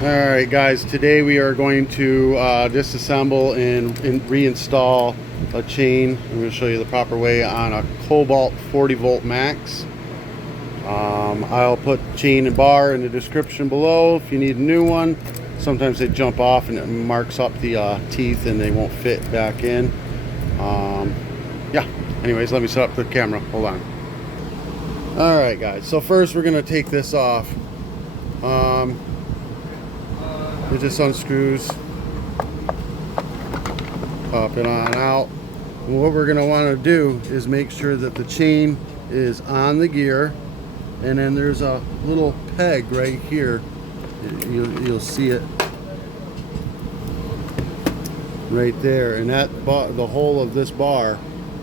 Alright guys, today we are going to disassemble and reinstall a chain. I'm going to show you the proper way on a Kobalt 40 volt max. I'll put chain and bar in the description below if you need a new one. Sometimes they jump off and it marks up the teeth and they won't fit back in. Yeah, anyways, let me set up the camera. Hold on. Alright guys, so first we're going to take this off. It just unscrews, pop it on out. And what we're going to want to do is make sure that the chain is on the gear, and then there's a little peg right here. You'll see it right there, and that the whole of this bar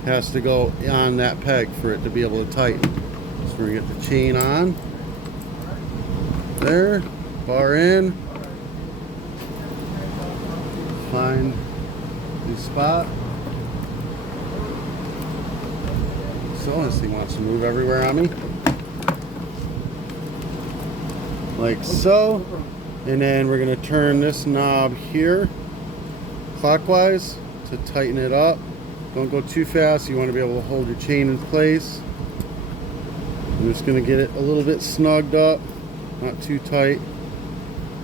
has to go on that peg for it to be able to tighten. So we're going to get the chain on there, bar in. Find the spot. So this thing wants to move everywhere on me, like so. And then we're going to turn this knob here clockwise to tighten it up. Don't go too fast. You want to be able to hold your chain in place. I'm just going to get it a little bit snugged up, not too tight.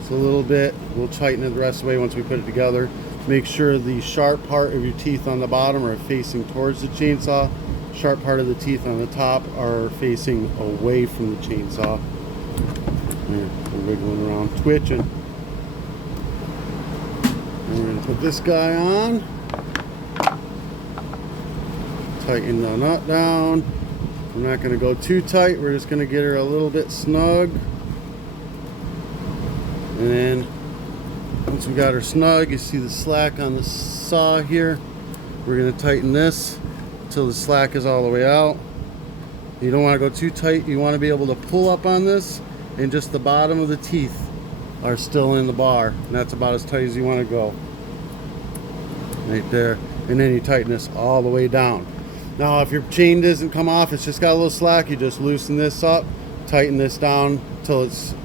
A little bit. We'll tighten it the rest of the way once we put it together. Make sure the sharp part of your teeth on the bottom are facing towards the chainsaw. Sharp part of the teeth on the top are facing away from the chainsaw. There, we're wiggling around, twitching. And we're going to put this guy on. Tighten the nut down. We're not going to go too tight. We're just going to get her a little bit snug. And then once we got her snug, you see the slack on the saw here. We're going to tighten this until the slack is all the way out. You don't want to go too tight. You want to be able to pull up on this, and just the bottom of the teeth are still in the bar. And that's about as tight as you want to go. Right there. And then you tighten this all the way down. Now if your chain doesn't come off, it's just got a little slack, you just loosen this up, tighten this down till it's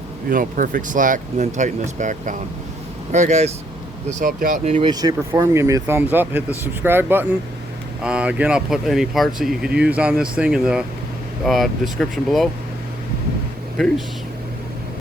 perfect slack, and then tighten this back down. Alright guys, if this helped you out in any way, shape, or form, give me a thumbs up, hit the subscribe button. Again, I'll put any parts that you could use on this thing in the description below. Peace.